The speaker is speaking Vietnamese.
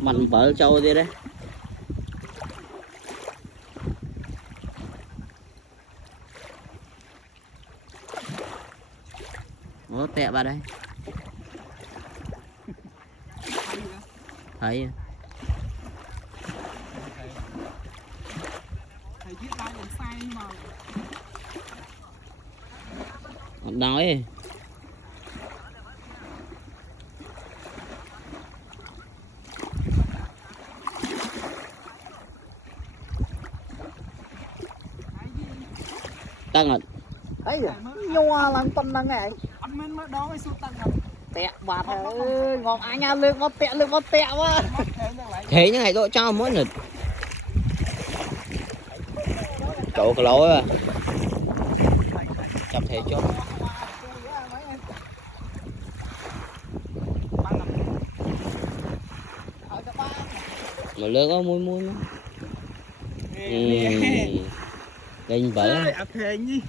Mình vợ trâu đi đấy. Ủa tẹ vào đây. Thấy. Thầy viết ra còn sai mà. Nói. Tăng rồi. Ấy nhua làm tâm năng này. Anh mình mới đó cái số tăng Tẹ bạt ơi, ngon ai nha lương con tẹ quá. Thế như này tôi cho mỗi nịch. Cậu cái lối à. Chọc thế chốt. Mà lương có mui mui mà. Lên vậy. ập thề nhi.